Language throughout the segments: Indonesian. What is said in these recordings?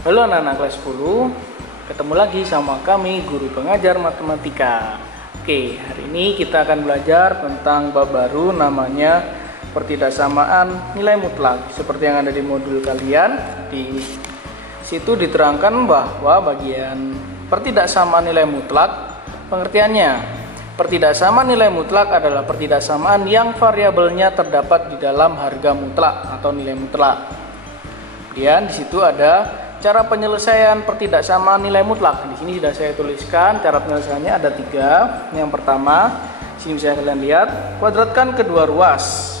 Halo anak-anak kelas 10, ketemu lagi sama kami guru pengajar matematika. Oke, hari ini kita akan belajar tentang bab baru namanya pertidaksamaan nilai mutlak. Seperti yang ada di modul kalian, di situ diterangkan bahwa bagian pertidaksamaan nilai mutlak pengertiannya. Pertidaksamaan nilai mutlak adalah pertidaksamaan yang variabelnya terdapat di dalam harga mutlak atau nilai mutlak. Kemudian di situ ada cara penyelesaian pertidaksamaan nilai mutlak. Di sini sudah saya tuliskan cara penyelesaiannya ada 3. Yang pertama, sini bisa kalian lihat, kuadratkan kedua ruas.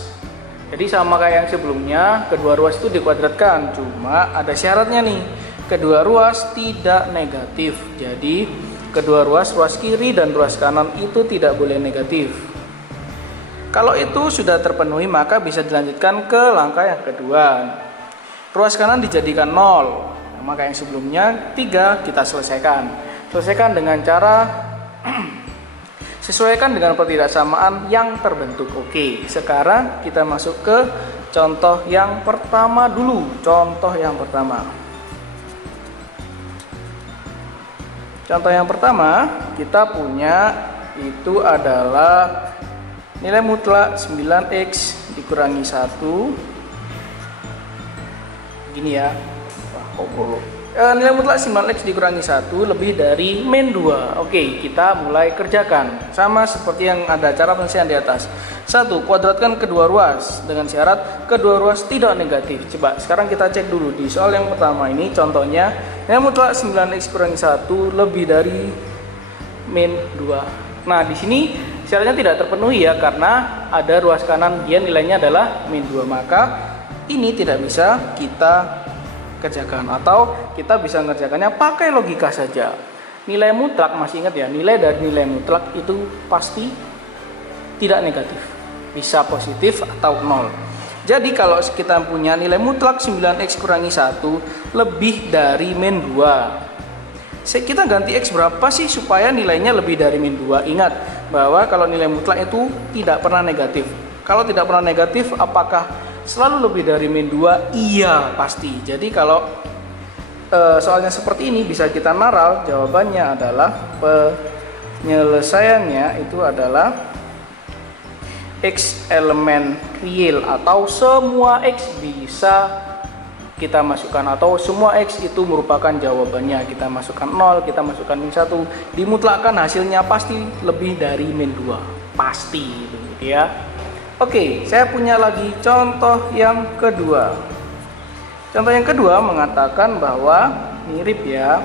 Jadi sama kayak yang sebelumnya, kedua ruas itu dikuadratkan, cuma ada syaratnya nih. Kedua ruas tidak negatif. Jadi kedua ruas kiri dan ruas kanan itu tidak boleh negatif. Kalau itu sudah terpenuhi, maka bisa dilanjutkan ke langkah yang kedua. Ruas kanan dijadikan 0. Maka yang sebelumnya 3 kita selesaikan. Selesaikan dengan cara sesuaikan dengan pertidaksamaan yang terbentuk. Oke, sekarang kita masuk ke contoh yang pertama dulu. Contoh yang pertama. Contoh yang pertama kita punya itu adalah nilai mutlak 9x dikurangi 1. Gini ya. Nilai mutlak 9x dikurangi 1 lebih dari min 2. Oke, kita mulai kerjakan. Sama seperti yang ada cara penyelesaian di atas. 1. Kuadratkan kedua ruas dengan syarat kedua ruas tidak negatif. Coba sekarang kita cek dulu di soal yang pertama ini. Contohnya nilai mutlak 9x kurangi 1 lebih dari min 2. Nah, di sini syaratnya tidak terpenuhi ya, karena ada ruas kanan dia nilainya adalah min 2. Maka ini tidak bisa kita kerjakan, atau kita bisa mengerjakannya pakai logika saja. Nilai mutlak, masih ingat ya, nilai dari nilai mutlak itu pasti tidak negatif, bisa positif atau 0. Jadi kalau kita punya nilai mutlak 9x kurangi 1 lebih dari min 2, kita ganti x berapa sih supaya nilainya lebih dari min 2? Ingat bahwa kalau nilai mutlak itu tidak pernah negatif. Kalau tidak pernah negatif, apakah selalu lebih dari min 2? Iya, pasti. Jadi kalau soalnya seperti ini bisa kita naral, jawabannya adalah penyelesaiannya itu adalah x elemen real, atau semua x bisa kita masukkan, atau semua x itu merupakan jawabannya. Kita masukkan 0, kita masukkan min 1, dimutlakkan hasilnya pasti lebih dari min 2. Pasti gitu ya. Oke, saya punya lagi contoh yang kedua. Contoh yang kedua mengatakan bahwa mirip ya.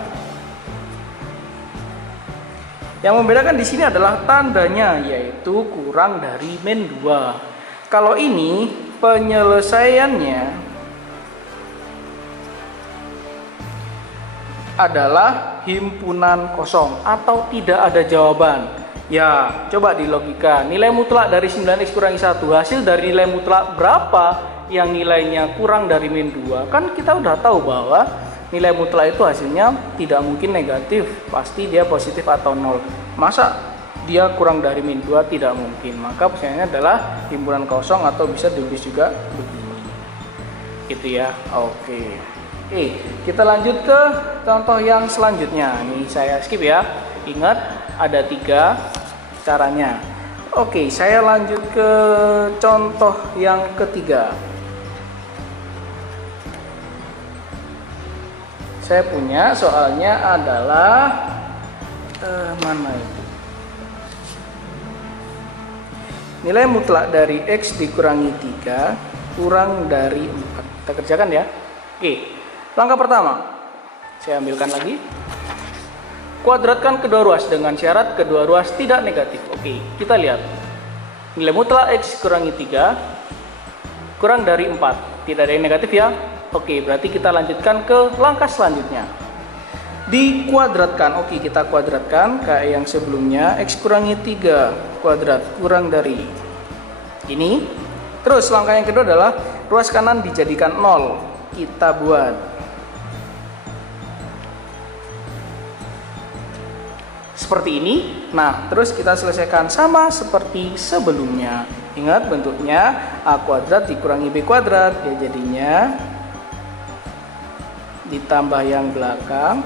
Yang membedakan di sini adalah tandanya, yaitu kurang dari min 2. Kalau ini penyelesaiannya adalah himpunan kosong atau tidak ada jawaban. Ya, coba di logika. Nilai mutlak dari 9x kurangi 1, hasil dari nilai mutlak berapa yang nilainya kurang dari min 2? Kan kita udah tahu bahwa nilai mutlak itu hasilnya tidak mungkin negatif, pasti dia positif atau 0. Masa dia kurang dari min 2? Tidak mungkin. Maka pertanyaannya adalah himpunan kosong, atau bisa ditulis juga begini. Gitu ya. Oke, kita lanjut ke contoh yang selanjutnya. Ini saya skip ya. Ingat, ada 3 caranya. Oke, saya lanjut ke contoh yang ketiga. Saya punya soalnya adalah mana itu? Nilai mutlak dari x dikurangi 3 kurang dari 4. Kita kerjakan ya. Oke, langkah pertama saya ambilkan lagi. Kuadratkan kedua ruas dengan syarat kedua ruas tidak negatif. Oke, kita lihat. Nilai mutlak x kurangi 3 kurang dari 4. Tidak ada yang negatif ya. Oke, berarti kita lanjutkan ke langkah selanjutnya. Dikuadratkan. Oke, kita kuadratkan kayak yang sebelumnya. X kurangi 3 kuadrat kurang dari ini. Terus langkah yang kedua adalah ruas kanan dijadikan 0. Kita buat seperti ini. Nah, terus kita selesaikan sama seperti sebelumnya. Ingat bentuknya a kuadrat dikurangi b kuadrat, ya jadinya ditambah yang belakang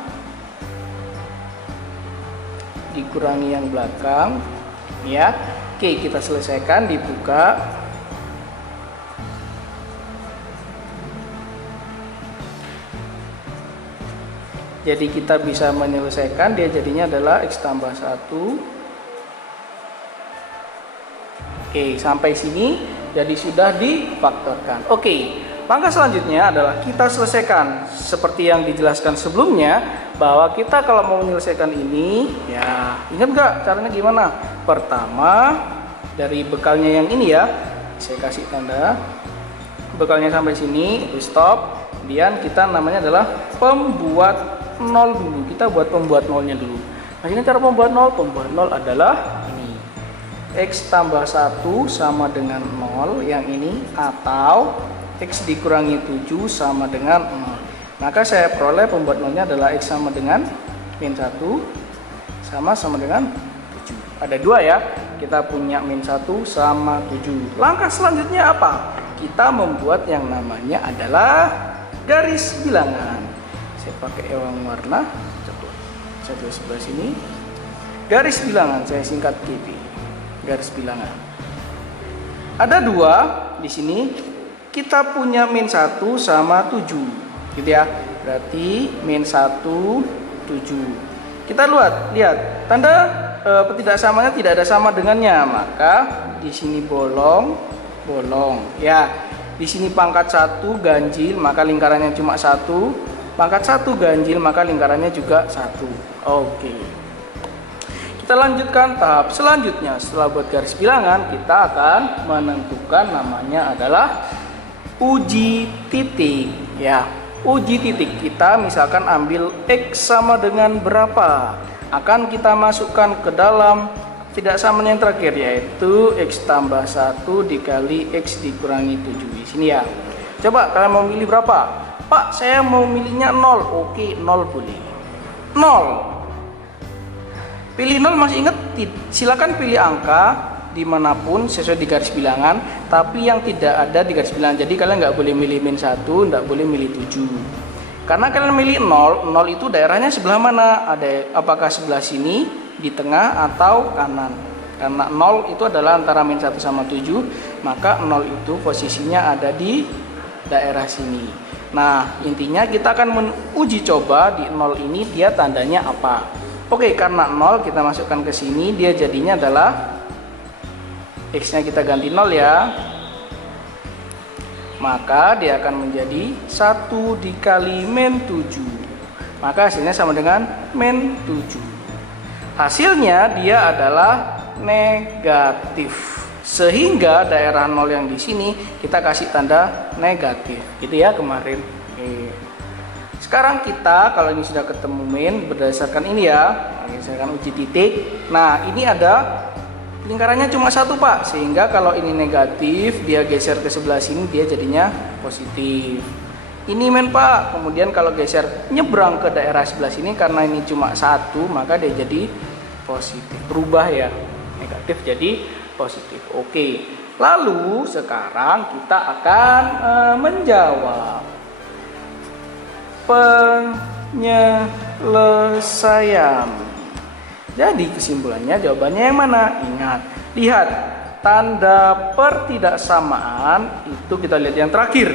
dikurangi yang belakang ya. Oke, kita selesaikan, dibuka. Jadi kita bisa menyelesaikan, dia jadinya adalah X tambah 1. Oke, sampai sini jadi sudah difaktorkan. Oke, langkah selanjutnya adalah kita selesaikan seperti yang dijelaskan sebelumnya, bahwa kita kalau mau menyelesaikan ini ya, ingat nggak caranya gimana? Pertama, dari bekalnya yang ini ya, saya kasih tanda bekalnya sampai sini, itu stop. Kemudian kita namanya adalah pembuat nol dulu, kita buat pembuat nolnya dulu. Nah, ini cara pembuat nol. Pembuat nol adalah ini, X tambah 1 sama dengan 0 yang ini, atau X dikurangi 7 sama dengan 0. Maka saya peroleh pembuat nolnya adalah X sama dengan min 1 sama dengan 7. Ada dua ya, kita punya min 1 sama 7. Langkah selanjutnya apa? Kita membuat yang namanya adalah garis bilangan. Saya pakai yang warna, saya tulis sebelah sini. Garis bilangan, saya singkat GB. Garis bilangan. Ada dua di sini. Kita punya min 1 sama 7. Gitu ya. Berarti min 1 7. Kita lihat tanda ketidaksamanya tidak ada sama dengannya, maka di sini bolong ya. Di sini pangkat 1 ganjil, maka lingkarannya cuma 1. Pangkat 1 ganjil, maka lingkarannya juga 1. Oke. Kita lanjutkan tahap selanjutnya. Setelah buat garis bilangan, kita akan menentukan namanya adalah uji titik ya. Uji titik, kita misalkan ambil X sama dengan berapa, akan kita masukkan ke dalam tidak sama yang terakhir, yaitu X tambah 1 dikali X dikurangi 7 di sini ya. Coba kalian mau milih berapa? Pak, saya mau milihnya 0. Oke, 0 boleh. 0. Pilih 0, masih ingat? Silakan pilih angka dimanapun sesuai di garis bilangan, tapi yang tidak ada di garis bilangan. Jadi kalian nggak boleh milih min 1, nggak boleh milih 7. Karena kalian milih 0, 0 itu daerahnya sebelah mana? Apakah sebelah sini, di tengah, atau kanan? Karena 0 itu adalah antara min 1 sama 7, maka 0 itu posisinya ada di daerah sini. Nah, intinya kita akan menguji coba di 0 ini dia tandanya apa. Oke, karena 0 kita masukkan ke sini, dia jadinya adalah X-nya kita ganti 0 ya. Maka dia akan menjadi 1 dikali min 7. Maka hasilnya sama dengan min 7. Hasilnya dia adalah negatif. Sehingga daerah 0 yang di sini kita kasih tanda negatif. Gitu ya kemarin. Oke. Sekarang kita kalau ini sudah ketemu min berdasarkan ini ya, berdasarkan uji titik. Nah, ini ada lingkarannya cuma 1 Pak, sehingga kalau ini negatif dia geser ke sebelah sini, dia jadinya positif. Ini men Pak, kemudian kalau geser nyebrang ke daerah sebelah sini, karena ini cuma 1, maka dia jadi positif, berubah ya, negatif jadi positif. Oke, lalu sekarang kita akan menjawab penyelesaian. Jadi kesimpulannya jawabannya yang mana? Ingat, lihat tanda pertidaksamaan itu, kita lihat yang terakhir.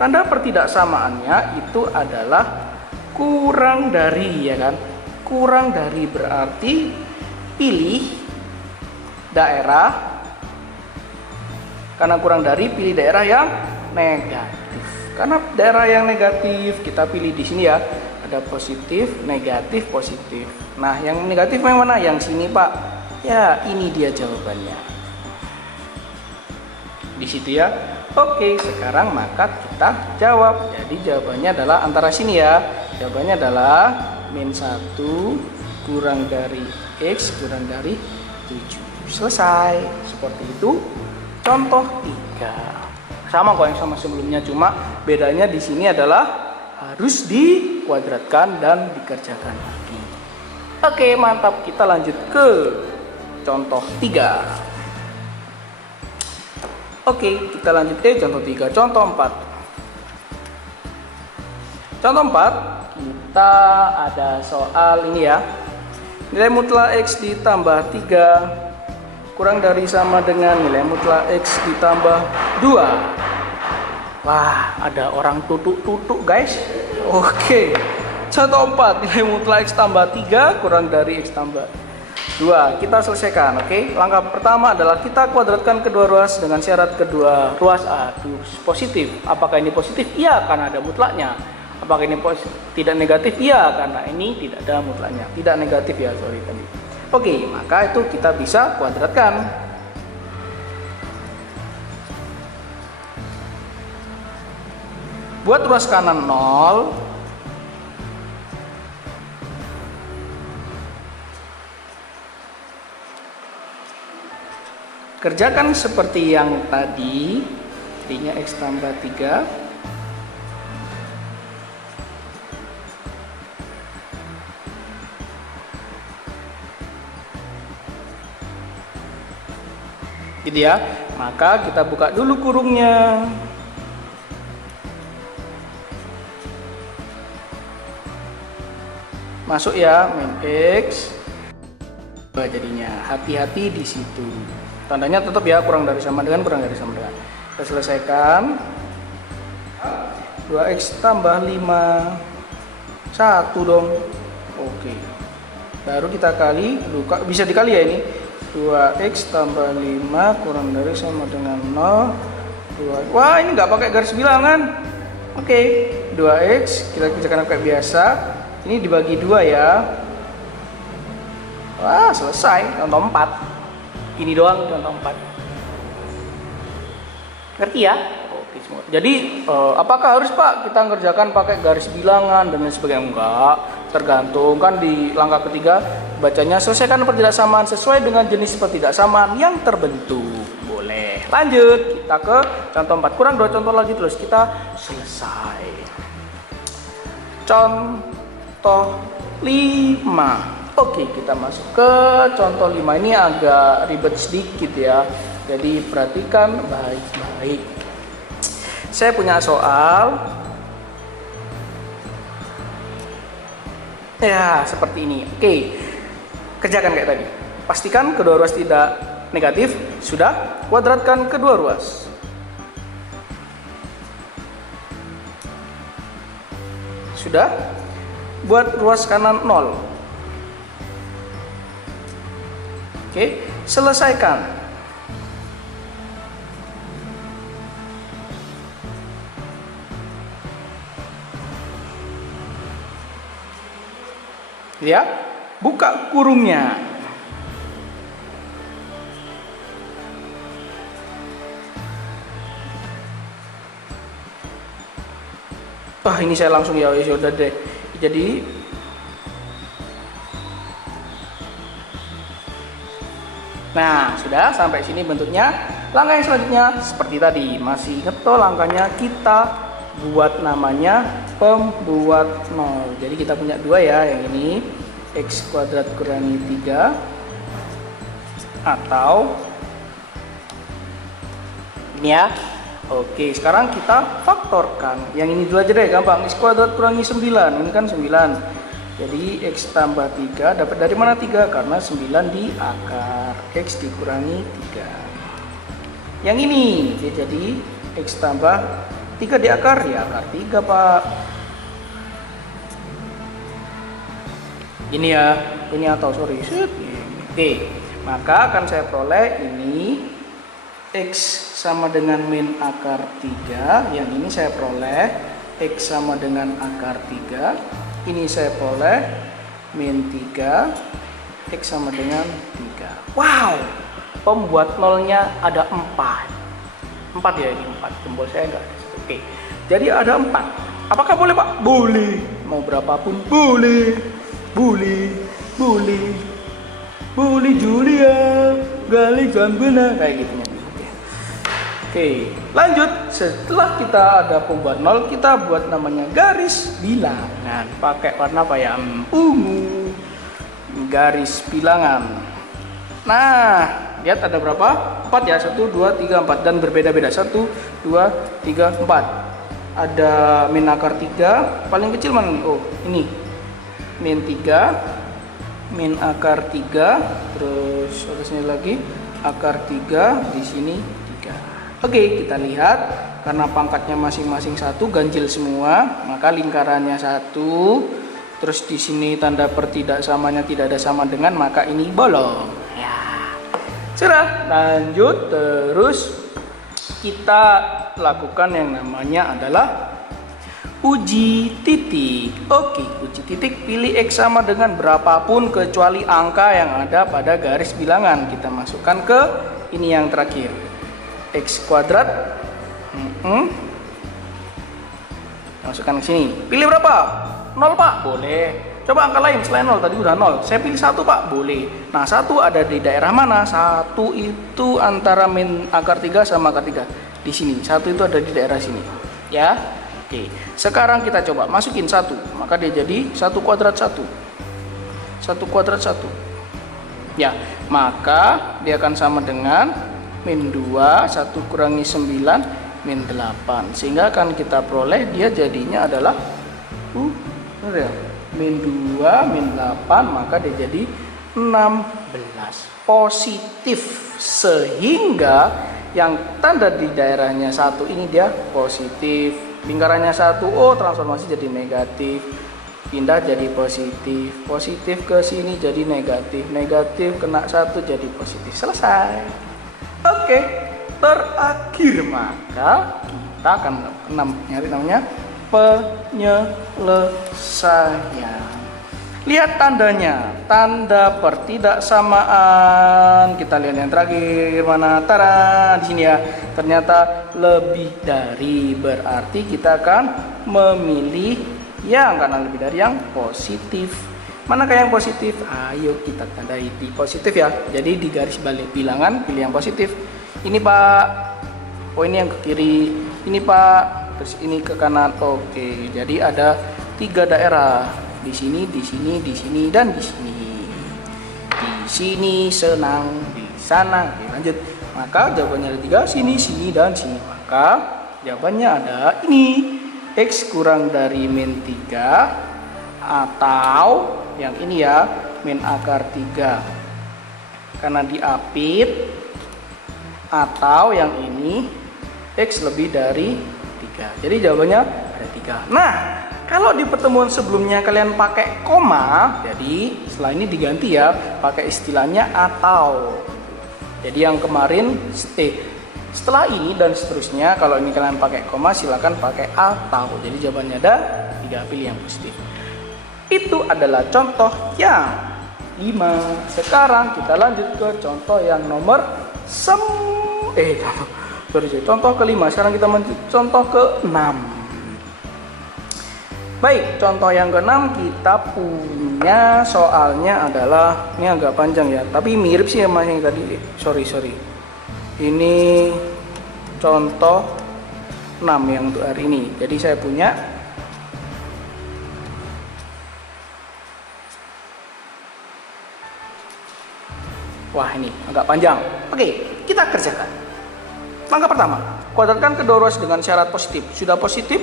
Tanda pertidaksamaannya itu adalah kurang dari, ya kan? Kurang dari berarti pilih daerah, karena kurang dari pilih daerah yang negatif. Karena daerah yang negatif kita pilih di sini ya. Ada positif, negatif, positif. Nah, yang negatif yang mana? Yang sini Pak. Ya, ini dia jawabannya. Di situ ya. Oke, sekarang maka kita jawab. Jadi jawabannya adalah antara sini ya. Jawabannya adalah min 1 kurang dari X kurang dari 7. Selesai. Seperti itu. Contoh 3. Sama kok yang sama sebelumnya, cuma bedanya di sini adalah harus dikuadratkan dan dikerjakan lagi. Oke, mantap. Kita lanjut ke contoh 3. Oke, kita lanjut ke contoh 3. Contoh 4. Contoh 4, kita ada soal ini ya. Nilai mutlak X ditambah 3 kurang dari sama dengan nilai mutlak X ditambah 2. Wah, ada orang tutuk-tutuk guys. Oke. Contoh 4, nilai mutlak X tambah 3 kurang dari X tambah 2. Kita selesaikan, oke. Langkah pertama adalah kita kuadratkan kedua ruas dengan syarat kedua ruas positif. Apakah ini positif? Iya, karena ada mutlaknya. Apakah ini tidak negatif? Iya, karena ini tidak ada mutlaknya. Tidak negatif ya, sorry tadi. Oke, maka itu kita bisa kuadratkan. Buat ruas kanan 0, kerjakan seperti yang tadi, jadinya X tambah 3. Gitu ya. Maka kita buka dulu kurungnya. Masuk ya, min X. Jadinya hati-hati di situ. Tandanya tetap ya, kurang dari sama dengan, kurang dari sama dengan. Kita selesaikan. 2X tambah 5. 1 dong. Oke. Baru kita kali, bisa dikali ya ini. 2X tambah 5 kurang dari sama dengan 0. 2. Wah, ini nggak pakai garis bilangan. Oke. 2X kita kerjakan kayak biasa. Ini dibagi 2 ya. Wah, selesai. Contoh 4. Ini doang contoh 4. Ngerti ya? Oke semua. Jadi apakah harus Pak kita ngerjakan pakai garis bilangan dan lain sebagainya? Enggak, tergantung. Kan di langkah ketiga bacanya selesaikan pertidaksamaan sesuai dengan jenis pertidaksamaan yang terbentuk. Boleh. Lanjut kita ke contoh 4. Kurang 2 contoh lagi terus kita selesai. Contoh 5. Oke, kita masuk ke contoh 5. Ini agak ribet sedikit ya. Jadi perhatikan baik-baik. Saya punya soal. Ya, seperti ini. Oke. Kerjakan kayak tadi. Pastikan kedua ruas tidak negatif. Sudah. Kuadratkan kedua ruas. Sudah. Buat ruas kanan 0. Oke, selesaikan. Ya, buka kurungnya. Wah, ini saya langsung ya udah deh. Jadi nah, sudah sampai sini bentuknya. Langkah yang selanjutnya seperti tadi. Masih ingat toh langkahnya, kita buat namanya pembuat 0. Jadi kita punya 2 ya, yang ini X kuadrat kurangi 3 atau ini ya. Oke, sekarang kita faktorkan. Yang ini dulu aja deh, gampang. X kuadrat kurangi 9. Ini kan 9. Jadi X tambah 3, dapat dari mana 3? Karena 9 di akar, X dikurangi 3. Yang ini, jadi X tambah 3 di akar, ya akar 3 Pak. Ini ya, ini atau sorry. Oke, maka akan saya peroleh ini X sama dengan min akar 3. Yang ini saya peroleh X sama dengan akar 3. Ini saya peroleh min 3, X sama dengan 3. Wow, pembuat nolnya ada 4. 4 ya, ini 4. Tombol saya enggak ada. Oke, jadi ada 4. Apakah boleh Pak? Boleh. Mau berapapun boleh. Boleh. Boleh. Boleh Julia. Gali Gambena. Kayak gitu. Oke, lanjut. Setelah kita ada pembuat 0, kita buat namanya garis bilangan. Pakai warna apa ya? Ungu. Garis bilangan. Nah, lihat ada berapa? 4 ya. 1, 2, 3, 4. Dan berbeda-beda. 1, 2, 3, 4. ada min akar 3, paling kecil mana nih? Oh, ini. Min 3, min akar 3, terus atasnya lagi akar 3, di sini 3. Oke, kita lihat karena pangkatnya masing-masing 1, ganjil semua, maka lingkarannya 1. Terus di sini tanda pertidaksamanya tidak ada sama dengan, maka ini bolong. Ya. Sudah, lanjut terus kita lakukan yang namanya adalah uji titik. Oke, uji titik, pilih X sama dengan berapapun kecuali angka yang ada pada garis bilangan. Kita masukkan ke ini yang terakhir, X kuadrat. Masukkan ke sini. Pilih berapa? 0 Pak? Boleh. Coba angka lain selain 0, tadi udah 0. Saya pilih 1 Pak? Boleh. Nah, 1 ada di daerah mana? 1 itu antara min akar 3 sama akar 3. Di sini. 1 itu ada di daerah sini. Ya. Oke. Sekarang kita coba masukin 1. Maka dia jadi 1 kuadrat 1. 1 kuadrat 1. Ya. Maka dia akan sama dengan min 2, 1 kurangi 9, min 8. Sehingga akan kita peroleh dia jadinya adalah benar ya? Min 2, min 8, maka dia jadi 16. Positif. Sehingga yang tanda di daerahnya 1 ini dia positif. Lingkarannya 1, oh transformasi jadi negatif. Pindah jadi positif. Positif ke sini jadi negatif. Negatif kena 1 jadi positif. Selesai. Oke. Terakhir maka kita akan nyari namanya penyelesaian. Lihat tandanya, tanda pertidaksamaan. Kita lihat yang terakhir mana? Tara, di sini ya. Ternyata lebih dari, berarti kita akan memilih yang karena lebih dari yang positif. Manakah yang positif? Ayo kita tandai di positif ya. Jadi di garis balik bilangan pilih yang positif. Ini Pak. Oh, ini yang ke kiri. Ini Pak. Terus ini ke kanan. Oke, jadi ada 3 daerah. Di sini, di sini, di sini, dan di sini. Di sini senang, di sana. Oke, lanjut. Maka jawabannya ada 3, sini, sini, dan sini. Maka jawabannya ada ini. X kurang dari min 3 atau yang ini ya, min akar 3 karena diapit, atau yang ini X lebih dari 3. Jadi jawabannya ada 3. Nah, kalau di pertemuan sebelumnya kalian pakai koma, jadi setelah ini diganti ya, pakai istilahnya atau. Jadi yang kemarin setelah ini dan seterusnya, kalau ini kalian pakai koma silakan pakai atau. Jadi jawabannya ada 3, pilih yang positif. Itu adalah contoh yang 5. Sekarang kita lanjut ke contoh yang nomor contoh kelima. Sekarang kita lanjut contoh ke-6. Baik, contoh yang ke-6 kita punya soalnya adalah, ini agak panjang ya, tapi mirip sih sama yang tadi. Sorry. Ini contoh 6 yang untuk hari ini. Jadi saya punya ini agak panjang. Oke, kita kerjakan. Langkah pertama, kuadratkan kedua ruas dengan syarat positif. Sudah positif?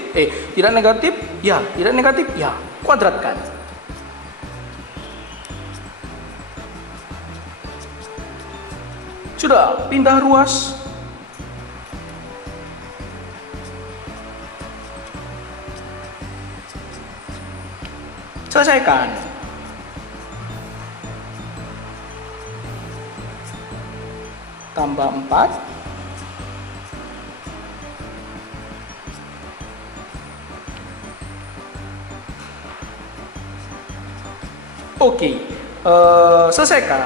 Tidak negatif? Ya. Tidak negatif? Ya. Kuadratkan. Sudah, pindah ruas. Selesaikan. Tambah 4. Oke, selesaikan.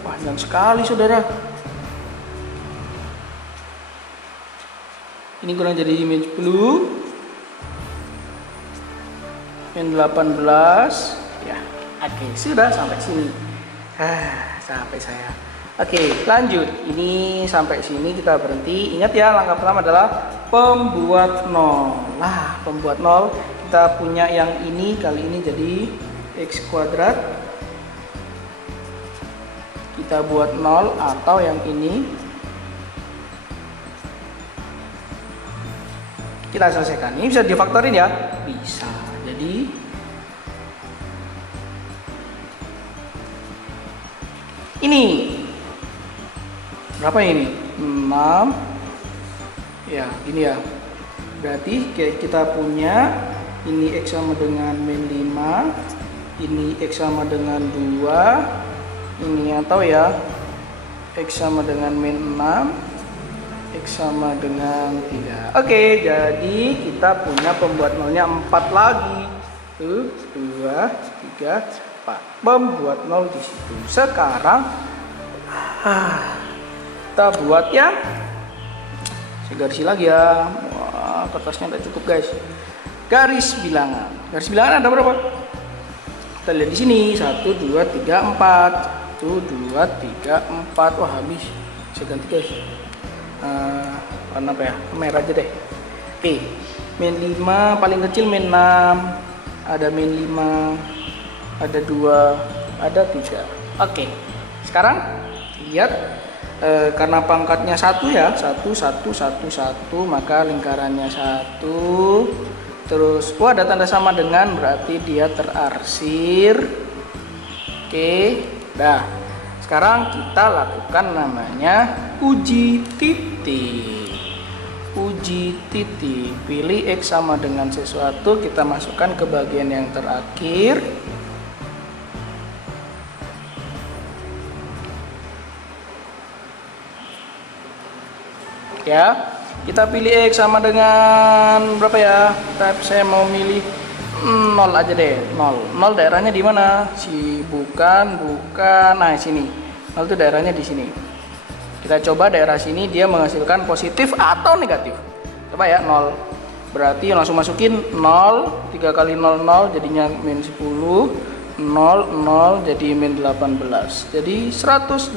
Panjang sekali saudara. Ini kurang jadi min 10, min 18. Ya, oke, sudah sampai sini. Sampai saya Oke, lanjut. Ini sampai sini kita berhenti. Ingat ya, langkah pertama adalah pembuat nol. Nah, pembuat nol kita punya yang ini, kali ini jadi x kuadrat. Kita buat nol, atau yang ini kita selesaikan. Ini bisa difaktorin ya? Bisa. Jadi ini berapa ini? 6 ya, ini ya. Berarti kita punya ini x sama dengan min 5, ini x sama dengan 2, ini atau ya x sama dengan min 6, x sama dengan 3. Oke, jadi kita punya pembuat nolnya 4 lagi. 1, 2, 3, 4. Membuat nol di situ. Sekarang kita buat yang segaris lagi ya. Wah, kertasnya tidak cukup guys. Garis bilangan. Garis bilangan ada berapa? Kita lihat di sini. 1, 2, 3, 4. 1, 2, 3, 4. Wah, habis. Saya ganti guys. Warna apa ya? Merah aja deh. Oke. Min 5 paling kecil min 6. Ada min 5. Ada 2. Ada 3. Oke. Sekarang lihat. Karena pangkatnya 1 ya, 1, 1, 1, 1, maka lingkarannya 1. Terus ada tanda sama dengan, berarti dia terarsir. Oke, dah. Sekarang kita lakukan namanya uji titik. Uji titik. Pilih x sama dengan sesuatu, kita masukkan ke bagian yang terakhir. Ya, kita pilih x sama dengan berapa ya? Saya mau milih 0 aja deh. 0 daerahnya di mana? Bukan. Nah, sini. 0 itu daerahnya di sini. Kita coba daerah sini dia menghasilkan positif atau negatif. Coba ya, 0. Berarti langsung masukin 0, 3 kali 0 0 jadinya min 10. 0, 0 jadi min 18, jadi 180.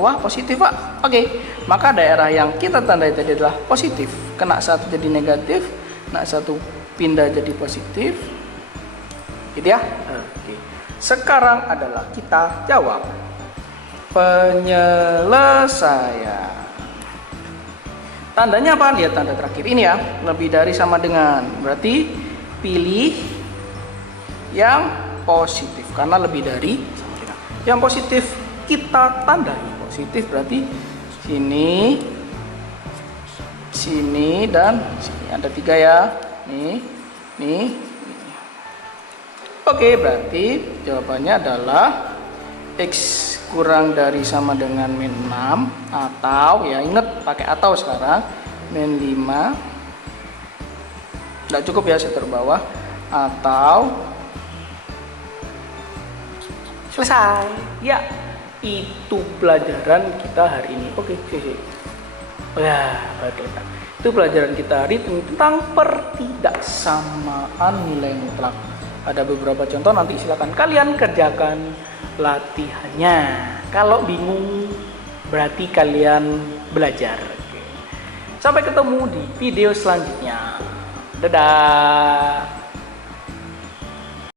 Wah, positif Pak. Oke, maka daerah yang kita tandai tadi adalah positif. Kena 1 jadi negatif, kena 1 pindah jadi positif, gitu ya. Oke, sekarang adalah kita jawab penyelesaian. Tandanya apa? Lihat tanda terakhir ini ya, lebih dari sama dengan, berarti pilih yang positif karena lebih dari sama dengan. Yang positif kita tandai positif, berarti sini, sini dan sini ada 3 ya. Nih. Oke, berarti jawabannya adalah x kurang dari sama dengan min 6, atau ya ingat pakai atau sekarang, min 5. Tidak cukup ya, saya terbawah, atau selesai. Ya, itu pelajaran kita hari ini. Oke. Ya, baiklah. Itu pelajaran kita hari ini tentang pertidaksamaan nilai mutlak. Ada beberapa contoh, nanti silakan kalian kerjakan latihannya. Kalau bingung, berarti kalian belajar. Oke. Sampai ketemu di video selanjutnya. Dadah.